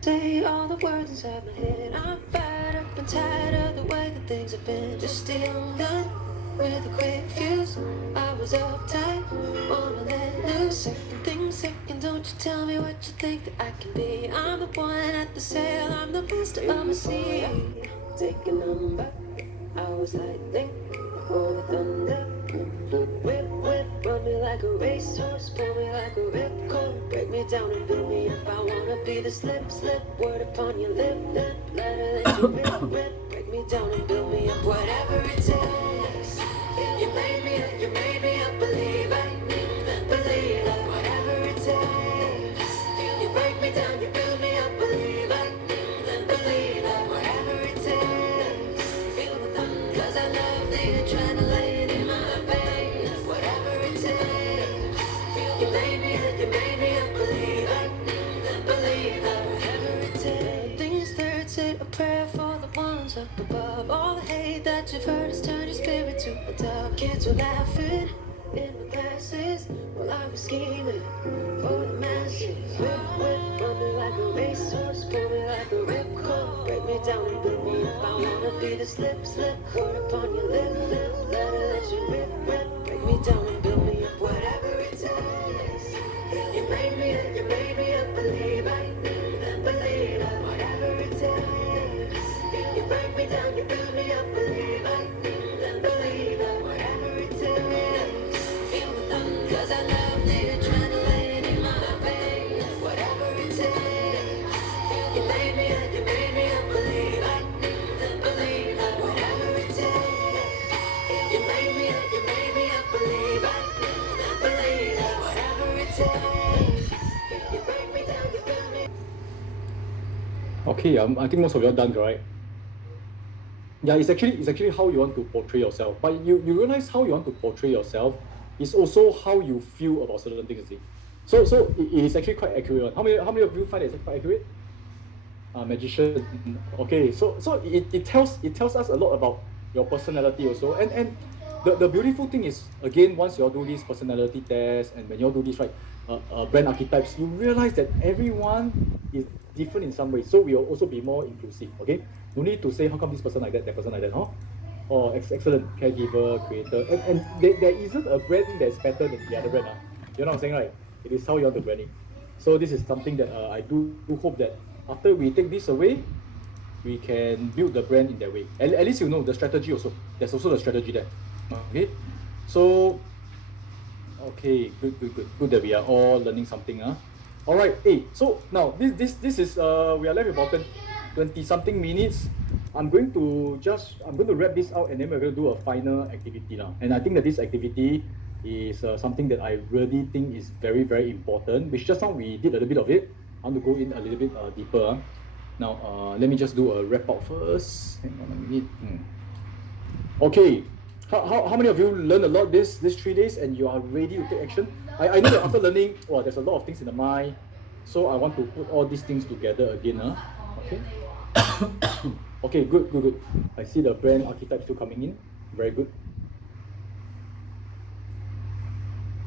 Say all the words inside my head. I'm fired up and tired of the way that things have been. Just still done with a quick fuse. I was uptight, wanna let loose. Second thing, second, don't you tell me what you think that I can be. I'm the one at the sail, I'm the master of my sea. Taking them back, I was lightning before the thunder. Whip, run me like a racehorse, pull me like a ripcord. Break me down and build me up, I wanna be the slip, word upon your lip, letter that you rip. Break me down and build me up, whatever it takes. You made me a believer, whatever it takes. You break me down, you build me up, believer, whatever it takes. Feel the thunder, 'cause I love the adrenaline in my veins, whatever it takes. You made me a believer, whatever it takes. Things third, say a prayer for the ones up above. All the hate that you've heard has turned your spirit to a dove. Kids were laughing in the classes while I was scheming for the masses. Whip, run me like a racehorse, pull me like a ripcord. Break me down and build me up, I wanna be the slip, word upon your lip, letter that you rip. Break me down and build me up, whatever it takes. You made me a made me a believer, believer. Whatever it takes. You break me down, you build me up, believer, believer. Whatever it takes. Feel the thunder, 'cause I love the adrenaline in my veins. Whatever it takes. You made me a believer, believer. Whatever it takes. You made me a believer, believer. Whatever it takes. You break me down, you build me. Okay, I think most of you are done, right? Yeah, it's actually how you want to portray yourself. But you realize how you want to portray yourself is also how you feel about certain things. You see, so it is actually quite accurate. How many of you find it quite accurate? Magician. Okay, so it tells us a lot about your personality also. And the beautiful thing is, again, once you all do this personality test and when you all do this, right, brand archetypes, you realize that everyone is different in some ways. So we will also be more inclusive. Okay, no need to say how come this person like that person like that, huh? Oh, excellent caregiver, creator, and there isn't a brand that's better than the other brand. You know what I'm saying, right? It is how you want to brand it. So this is something that I do hope that after we take this away, we can build the brand in that way. At least you know the strategy also. There's also the strategy there. Okay, so okay, good that we are all learning something. All right. Hey, so now this is we are left with about 20 something minutes. I'm going to wrap this out and then we're going to do a final activity now. And I think that this activity is something that I really think is very, very important, which just now we did a little bit of it. I want to go in a little bit deeper. Now, let me just do a wrap up first. Hang on a minute. Okay, how many of you learned a lot this 3 days and you are ready to take action? I know that after learning, there's a lot of things in the mind, so I want to put all these things together again. Okay. Okay, good. I see the brand archetype still coming in. Very good.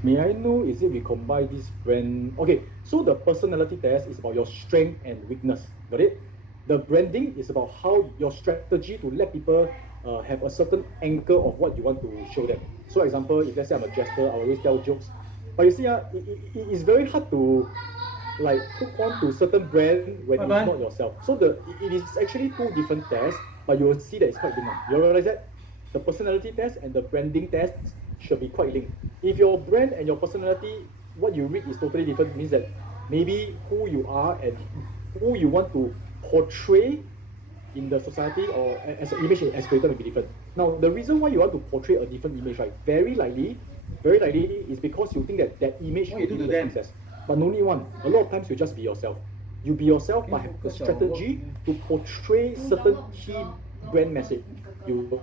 May I know, is it we combine this brand? Okay, so the personality test is about your strength and weakness. Got it? The branding is about how your strategy to let people have a certain anchor of what you want to show them. So example, if let's say I'm a jester, I always tell jokes. But you see, it is very hard to like hook on to certain brand when it's not yourself. So it is actually two different tests, but you will see that it's quite different. You realize that? The personality test and the branding test should be quite linked. If your brand and your personality, what you read is totally different, means that maybe who you are and who you want to portray in the society or as an image as creator may be different. Now, the reason why you want to portray a different image, right, very likely is because you think that image will do the success. But no need one. A lot of times you just be yourself. You be yourself, but have a strategy to portray certain key brand message. You know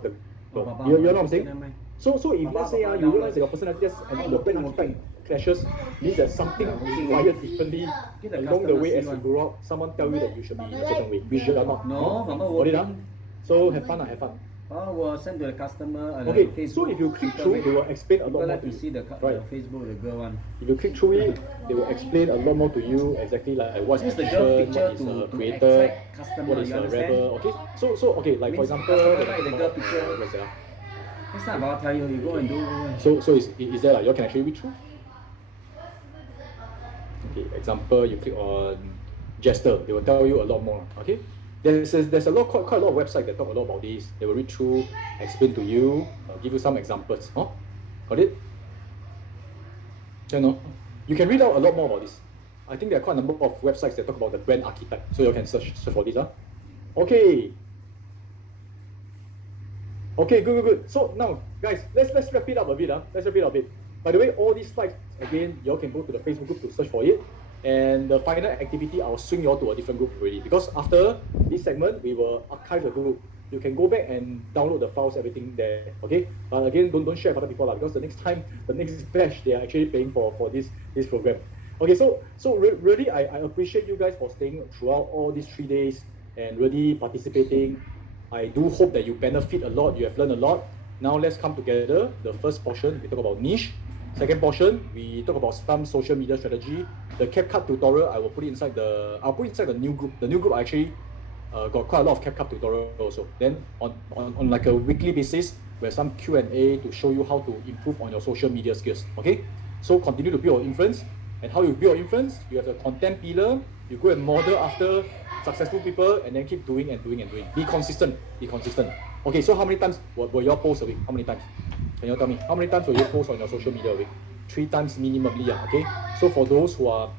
what I'm saying? So if let's say you realize that your personality and your brand archetype clashes, means that something is wired differently along the way as you grow up. Someone tell you that you should be in a certain way, which you are not. No, Got it? So have fun, have fun. We'll send to the customer. Okay, Facebook, so if you click through, they will explain a lot more like to to you. see the Right. Facebook, the girl one. If you click through it, they will explain a lot more to you exactly like what's Use the action, girl what picture is to a creator, attract customer. what is You a understand? rebel. Okay, so okay, like for Means example, customer like the girl picture. where's that? Next time I'll tell you, you go and do. So is there like you can actually read through? Okay, example, you click on Jester, they will tell you a lot more. Okay, there's a lot quite a lot of websites that talk a lot about this. They will read through, explain to you, give you some examples. Got it? You can read out a lot more about this. I think there are quite a number of websites that talk about the brand archetype, so you can search for this. Okay. Okay, good. So now, guys, let's wrap it up a bit. Let's wrap it up a bit. By the way, all these slides, again, you all can go to the Facebook group to search for it. And the final activity, I'll swing you all to a different group already. Because after this segment, we will archive the group. You can go back and download the files, everything there. Okay? But again, don't share with other people because the next time, the next batch, they are actually paying for this program. Okay, so really, I appreciate you guys for staying throughout all these 3 days and really participating. I do hope that you benefit a lot, you have learned a lot. Now let's come together. The first portion, we talk about niche. Second portion, we talk about some social media strategy. The CapCut tutorial, I'll put it inside the new group. The new group actually got quite a lot of CapCut tutorial also. Then on like a weekly basis, we have some Q&A to show you how to improve on your social media skills. Okay? So continue to build your influence. And how you build your influence? You have the content pillar. You go and model after successful people, and then keep doing and doing and doing. Be consistent. Be consistent. Okay, so how many times will you post a week? How many times? Can you tell me? How many times will you post on your social media a week? 3 times minimally. Okay. So for those who are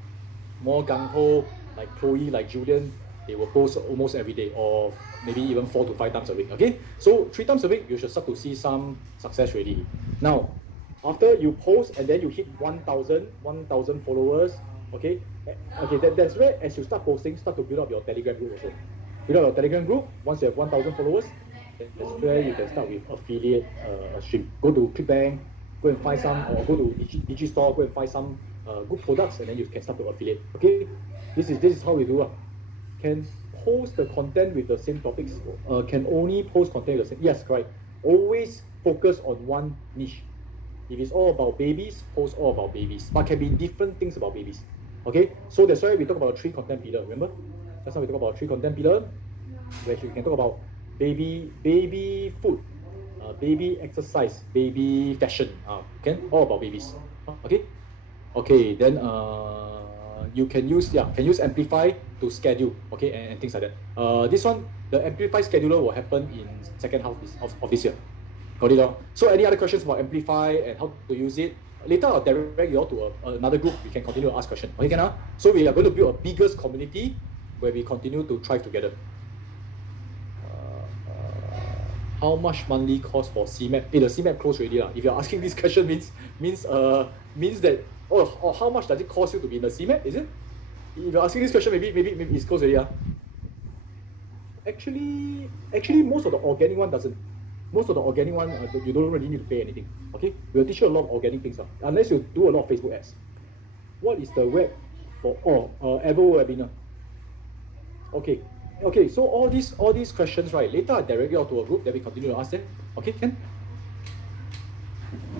more gung ho, like Chloe, like Julian, they will post almost every day, or maybe even 4 to 5 times a week. Okay. So 3 times a week, you should start to see some success already. Now, after you post and then you hit 1,000 followers, okay, that's where as you start posting, start to build up your Telegram group also. Build up your Telegram group. Once you have 1,000 followers, that's where you can start with affiliate stream. Go to ClickBank, go and find some, or go to Digistore, go and find some good products, and then you can start to affiliate. Okay, this is how we do. Can post the content with the same topics. Can only post content with the same. Yes, correct. Always focus on one niche. If it's all about babies, post all about babies. But can be different things about babies. Okay, so that's why we talk about 3 content pillar. Remember, that's why we talk about 3 content pillar. Where you can talk about baby food, baby exercise, baby fashion. Okay, all about babies. Okay. Then you can use Amplify to schedule. Okay, and things like that. This one, the Amplify scheduler will happen in second half of this year. Got it? So any other questions about Amplify and how to use it? Later I'll direct you all to another group. We can continue to ask questions. Okay, can? So we are going to build a biggest community where we continue to thrive together. How much monthly cost for CMAP? The CMAP closed already. If you're asking this question, means that how much does it cost you to be in the CMAP? Is it? If you're asking this question, maybe it's closed already. Actually, most of the organic one doesn't. Most of the organic one, you don't really need to pay anything. Okay, we'll teach you a lot of organic things, unless you do a lot of Facebook ads. What is the web for ever webinar? Okay, so all these questions, right? Later I direct you out to a group that we continue to ask them. Okay, can?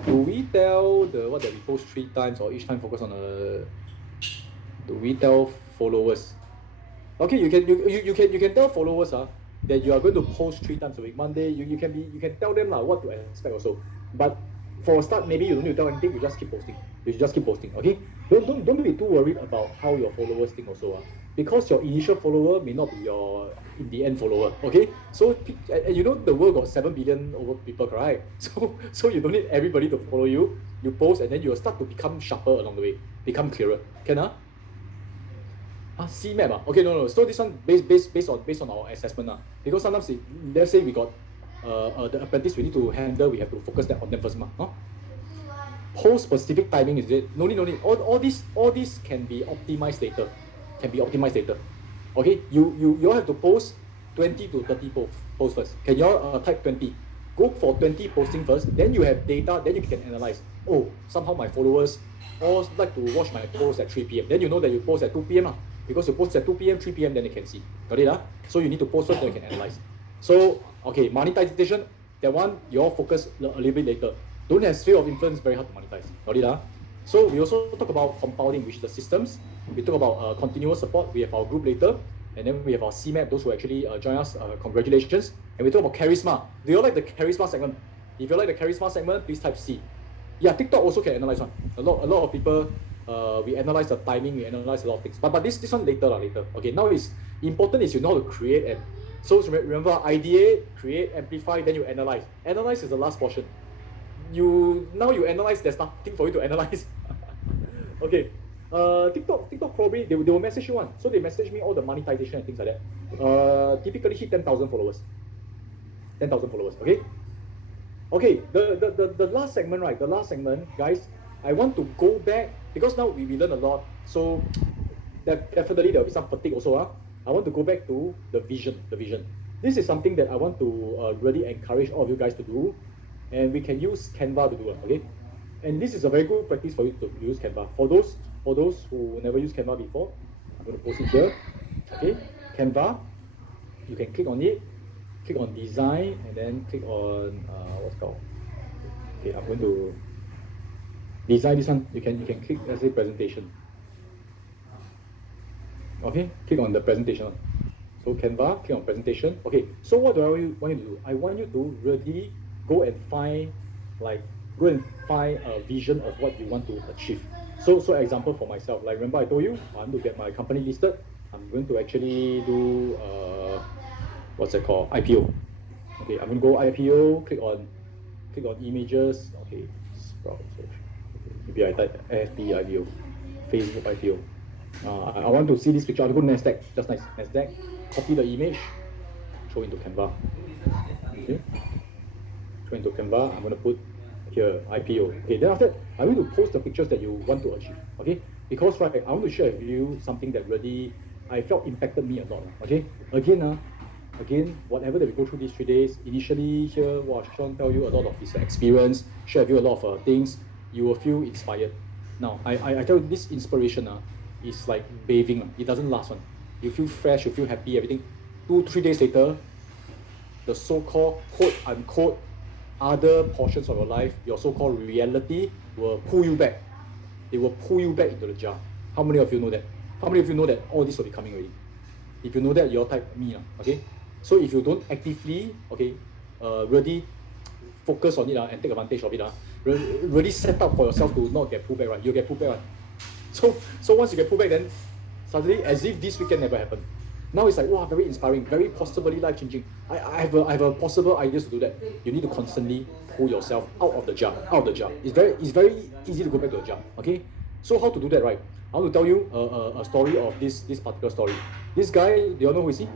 Do we tell that we post 3 times or each time focus on do we tell followers? Okay, you can tell followers that you are going to post 3 times a week. Monday, you can tell them what to expect also. But for a start, maybe you don't need to tell anything. You just keep posting. Okay. Don't be too worried about how your followers think also. Because your initial follower may not be your in the end follower. Okay. So you know the world got 7 billion over people, right? So you don't need everybody to follow you. You post and then you will start to become sharper along the way, become clearer. Can? CMAP. Okay, no. So this one based on our assessment. Because sometimes let's say we got the apprentice we need to handle, we have to focus that on them first. Post specific timing, is it? No need. All these can be optimized later. Okay, you all have to post 20 to 30 posts first. Can you all type 20? Go for 20 posting first, then you have data, then you can analyze. Oh, somehow my followers all like to watch my post at 3 p.m. Then you know that you post at 2 p.m. Because you post at 2 p.m., 3 p.m., then they can see. Got it? So you need to post first, then you can analyze. So, okay, monetization, that one, you all focus a little bit later. Don't have sphere of influence, very hard to monetize. Got it? So we also talk about compounding, which is the systems. We talk about continuous support. We have our group later. And then we have our CMAP, those who actually join us, congratulations. And we talk about charisma. Do you all like the charisma segment? If you like the charisma segment, please type C. Yeah, TikTok also can analyze one. A lot of people, we analyze the timing, we analyze a lot of things. But this one later. Okay, now is important is you know how to create and so remember ideate, create, amplify, then you analyze. Analyze is the last portion. You analyze, there's nothing for you to analyze. Okay. TikTok probably they will message you one. So they message me all the monetization and things like that. Typically hit 10,000 followers. 10,000 followers. Okay. The last segment, right? The last segment, guys. I want to go back because now we learn a lot. So definitely there will be some fatigue also. I want to go back to the vision. This is something that I want to really encourage all of you guys to do, and we can use Canva to do it. Okay. And this is a very good practice for you to use Canva. For those who never used Canva before, I'm going to post it here. Okay, Canva. You can click on it, click on design, and then click on what's called. Okay, I'm going to design this one. You can click, let's say, presentation. Okay, click on the presentation. So Canva, click on presentation. Okay, so what do I want you to do? I want you to really go and find a vision of what you want to achieve. So example for myself, like remember I told you I want to get my company listed. I'm going to actually do what's it called, IPO. Okay, I'm going to go IPO. Click on images. Okay, Sprout search. Okay, maybe I type AFP IPO, Facebook IPO. I want to see this picture. I'll go Nasdaq. Just nice Nasdaq. Copy the image. Throw into Canva. Okay. Throw into Canva. I'm going to put here IPO. Okay, then after that, I'm going to post the pictures that you want to achieve. Okay, because right, I want to share with you something that really I felt impacted me a lot. Okay, again, whatever that we go through these 3 days, initially here, Sean tell you a lot of his experience, share with you a lot of things, you will feel inspired. Now, I tell you this inspiration is like bathing. It doesn't last one. You feel fresh, you feel happy, everything. 2-3 days later, the so-called quote unquote other portions of your life, your so-called reality, will pull you back. They will pull you back into the jar. How many of you know that? How many of you know that all this will be coming already? If you know that, you're type me, okay? So if you don't actively, okay, really focus on it and take advantage of it, really set up for yourself to not get pulled back, right? You'll get pulled back, right? So once you get pulled back, then suddenly, as if this weekend never happened. Now it's like, wow, very inspiring, very possibly life-changing. I have a possible ideas to do that. You need to constantly pull yourself out of the jar. It's very easy to go back to the jar. Okay. So how to do that, right? I want to tell you a story of this particular story. This guy, do you know who is he? Do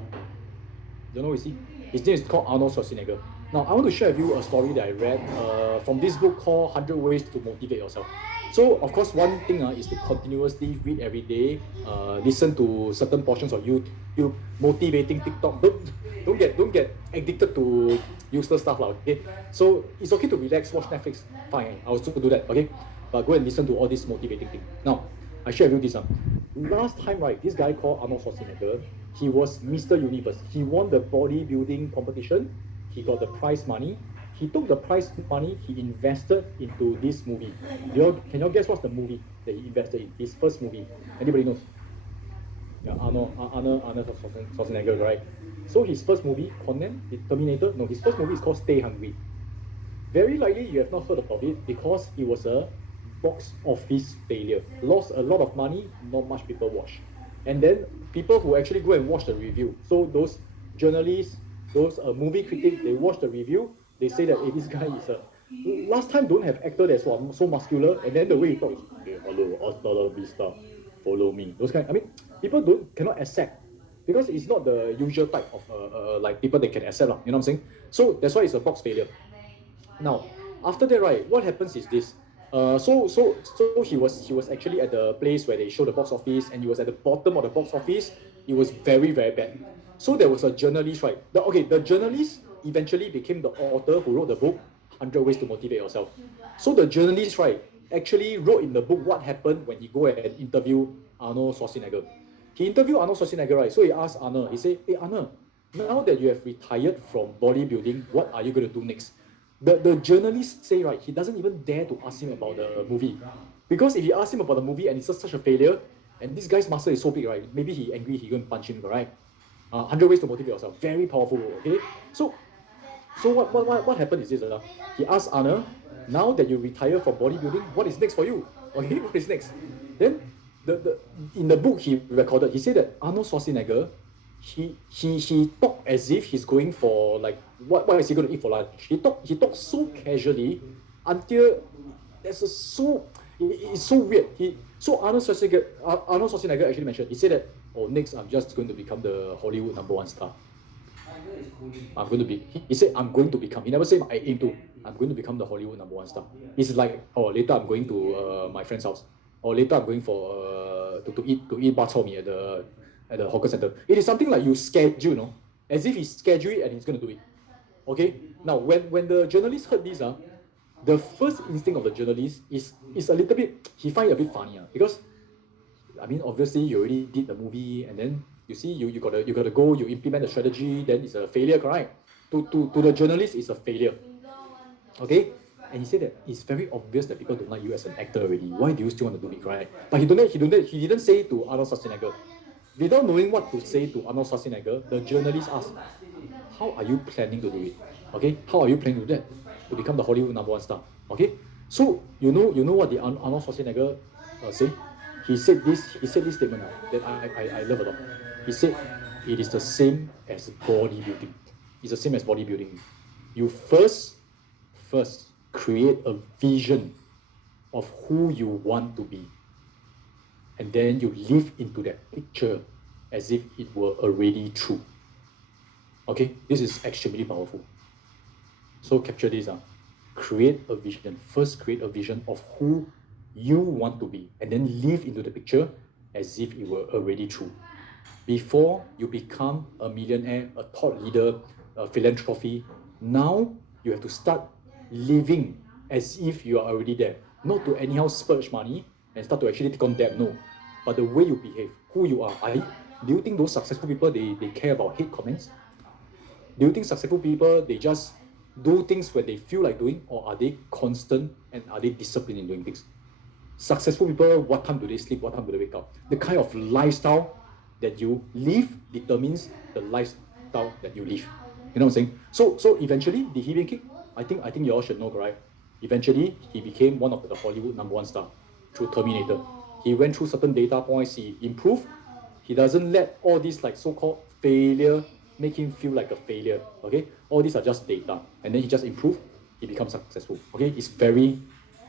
you know who is he? His name is called Arnold Schwarzenegger. Now I want to share with you a story that I read from this book called 100 Ways to Motivate Yourself. So of course, one thing is to continuously read every day, listen to certain portions of YouTube, motivating TikTok. Don't get addicted to useless stuff, okay? So it's okay to relax, watch Netflix. Fine, I will still do that, okay? But go and listen to all this motivating thing. Now, I share with you this. Last time, right, this guy called Arnold Schwarzenegger, he was Mr. Universe. He won the bodybuilding competition. He got the prize money. He took the prize money, he invested into this movie. Can you guess what's the movie that he invested in? His first movie. Anybody knows? Yeah, Arnold Schwarzenegger, right? So his first movie, Conan, the Terminator, no, his first movie is called Stay Hungry. Very likely you have not heard about it because it was a box office failure. Lost a lot of money, not much people watch. And then people who actually go and watch the review, so those journalists, those movie critics, they watch the review, they say that, hey, this guy is last time don't have actor that's so muscular, and then the way he talks, hey, hello, hasta la vista, follow me. Those kind, I mean, people cannot accept because it's not the usual type of like people they can accept, you know what I'm saying? So that's why it's a box failure. Now, after that, right, what happens is this. So he was actually at the place where they show the box office, and he was at the bottom of the box office. It was very, very bad. So there was a journalist, right? The journalist eventually became the author who wrote the book 100 Ways to Motivate Yourself. So the journalist, right, actually wrote in the book what happened when he go and interview Arnold Schwarzenegger. He interviewed Arnold Schwarzenegger, right? So he asked Arnold, he said, hey Arnold, now that you have retired from bodybuilding, what are you going to do next? The journalist say, right, he doesn't even dare to ask him about the movie. Because if he asks him about the movie and it's just such a failure, and this guy's muscle is so big, right, maybe he angry, he go and punch him, right? 100 Ways to Motivate Yourself, very powerful, okay? So what happened is this, he asked Arnold, now that you retire from bodybuilding, what is next for you? Okay, what is next? Then in the book he recorded, he said that Arnold Schwarzenegger, he talked as if he's going for like what is he going to eat for lunch? He talked so casually until it's so weird. So Arnold Schwarzenegger actually mentioned, he said that, oh, next I'm just going to become the Hollywood #1 star. I'm going to be. He said I'm going to become. He never said I aim to. I'm going to become the Hollywood #1 star. It's like, oh, later I'm going to my friend's house, or later I'm going for to eat bak chor mee at the hawker center. It is something like you schedule, you know, as if he's scheduled it and he's going to do it. Okay. Now when the journalist heard this, the first instinct of the journalist is a little bit. He find it a bit funny, because I mean, obviously you already did the movie, and then you see you gotta go, you implement the strategy, then it's a failure, correct? To the journalist, it's a failure. Okay? And he said that it's very obvious that people don't like you as an actor already. Why do you still want to do it, right? But he didn't say to Arnold Schwarzenegger. Without knowing what to say to Arnold Schwarzenegger, the journalist asked, how are you planning to do it? Okay? How are you planning to do that? To become the Hollywood #1 star. Okay? So you know what the Arnold Schwarzenegger say. He said this statement that I love a lot. He said it is the same as bodybuilding. It's the same as bodybuilding. You first create a vision of who you want to be. And then you live into that picture as if it were already true. Okay, this is extremely powerful. So capture this. Create a vision. First create a vision of who you want to be, and then live into the picture as if it were already true. Before you become a millionaire, a thought leader, a philanthropy, now you have to start living as if you are already there. Not to anyhow splurge money and start to actually take on debt, no. But the way you behave, who you are. Do you think those successful people, they care about hate comments? Do you think successful people, they just do things when they feel like doing, or are they constant and are they disciplined in doing things? Successful people, what time do they sleep? What time do they wake up? The kind of lifestyle that you live determines the lifestyle that you live. You know what I'm saying? So eventually, did he make it? I think you all should know, right? Eventually, he became one of the Hollywood #1 star through Terminator. He went through certain data points, he improved. He doesn't let all these like so-called failure make him feel like a failure. Okay, all these are just data, and then he just improved. He becomes successful. Okay, it's very,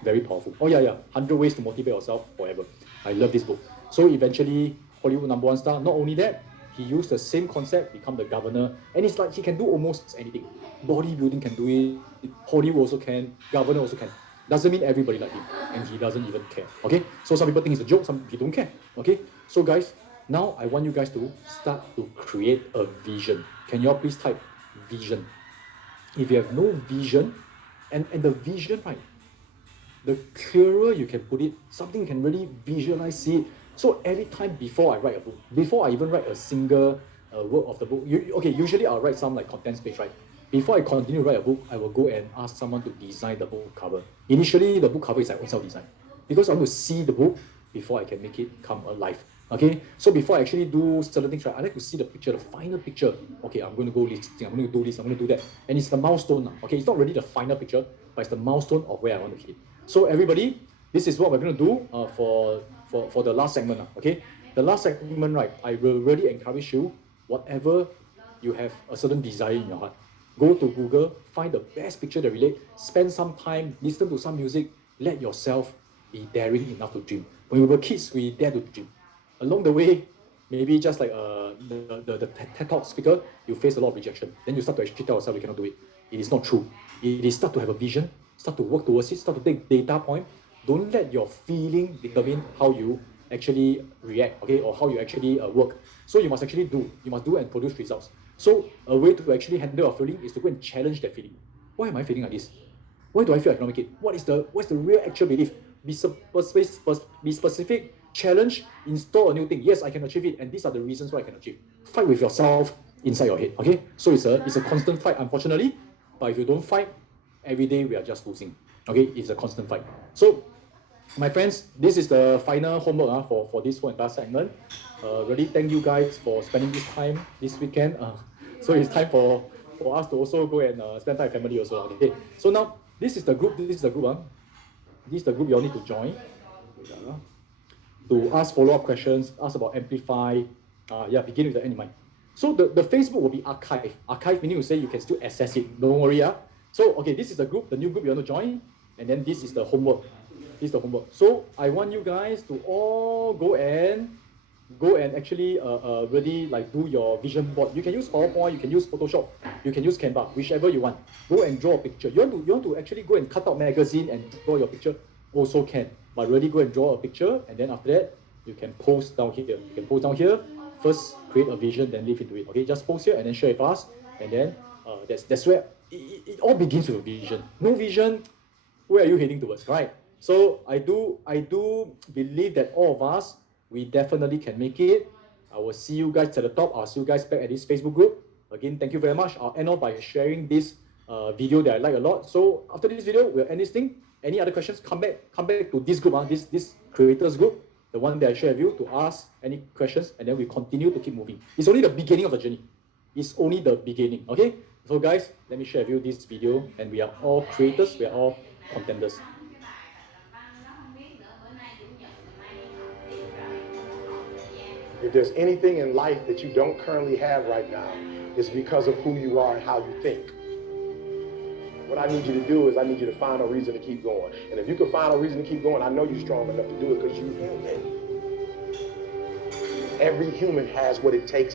very powerful. Oh yeah, 100 Ways to Motivate Yourself Forever. I love this book. So eventually, Hollywood #1 star. Not only that, he used the same concept, become the governor, and it's like he can do almost anything. Bodybuilding can do it. Hollywood also can. Governor also can. Doesn't mean everybody like him, and he doesn't even care. Okay, so some people think it's a joke, some people don't care. Okay, so guys, now I want you guys to start to create a vision. Can you all please type vision? If you have no vision, and the vision, right, the clearer you can put it, something you can really visualize, see it. So every time before I write a book, before I even write a single word of the book, usually I'll write some like contents page, right? Before I continue to write a book, I will go and ask someone to design the book cover. Initially, the book cover is I own self design because I want to see the book before I can make it come alive. Okay, so before I actually do certain things, right, I like to see the picture, the final picture. Okay, I'm going to go listing, I'm going to do this, I'm going to do that, and it's the milestone. Okay, it's not really the final picture, but it's the milestone of where I want to hit. So everybody, this is what we're going to do for the last segment. Okay, the last segment, right, I will really encourage you, whatever you have a certain desire in your heart, go to Google, find the best picture that relate, spend some time, listen to some music, let yourself be daring enough to dream. When we were kids, we dare to dream. Along the way, maybe just like the TED Talk speaker, you face a lot of rejection. Then you start to actually tell yourself you cannot do it. It is not true. It is start to have a vision, start to work towards it, start to take data point. Don't let your feeling determine how you actually react, okay, or how you actually work. So you must actually do. You must do and produce results. So a way to actually handle your feeling is to go and challenge that feeling. Why am I feeling like this? Why do I feel I cannot make it? What's the real actual belief? Be specific, challenge, install a new thing. Yes, I can achieve it, and these are the reasons why I can achieve. Fight with yourself inside your head. Okay, so it's a constant fight, unfortunately. But if you don't fight, every day we are just losing. Okay, it's a constant fight. So, my friends, this is the final homework for this whole entire segment. Really thank you guys for spending this time this weekend. So it's time for us to also go and spend time with family also. Okay. So now this is the group. This is the group you all need to join. To ask follow-up questions, ask about Amplify. Begin with the end in mind. So the Facebook will be archived. Archive meaning to say you can still access it. Don't worry. So okay, this is the group, the new group you want to join, and then this is the homework. This is the homework. So I want you guys to all go and actually really like do your vision board. You can use PowerPoint, you can use Photoshop, you can use Canva, whichever you want. Go and draw a picture. You want to actually go and cut out magazine and draw your picture, also can. But really go and draw a picture, and then after that you can post down here. You can post down here. First create a vision, then live into it. Okay, just post here and then share with us, and then that's where it all begins with a vision. No vision, where are you heading towards, right? So I do believe that all of us, we definitely can make it. I will see you guys at the top. I'll see you guys back at this Facebook group. Again, thank you very much. I'll end off by sharing this video that I like a lot. So after this video, we'll end this thing. Any other questions, come back to this group, this creators group, the one that I share with you, to ask any questions, and then we continue to keep moving. It's only the beginning of the journey. It's only the beginning, okay? So guys, let me share with you this video, and we are all creators, we are all contenders. If there's anything in life that you don't currently have right now, it's because of who you are and how you think. What I need you to do is I need you to find a reason to keep going. And if you can find a reason to keep going, I know you're strong enough to do it because you're human. Every human has what it takes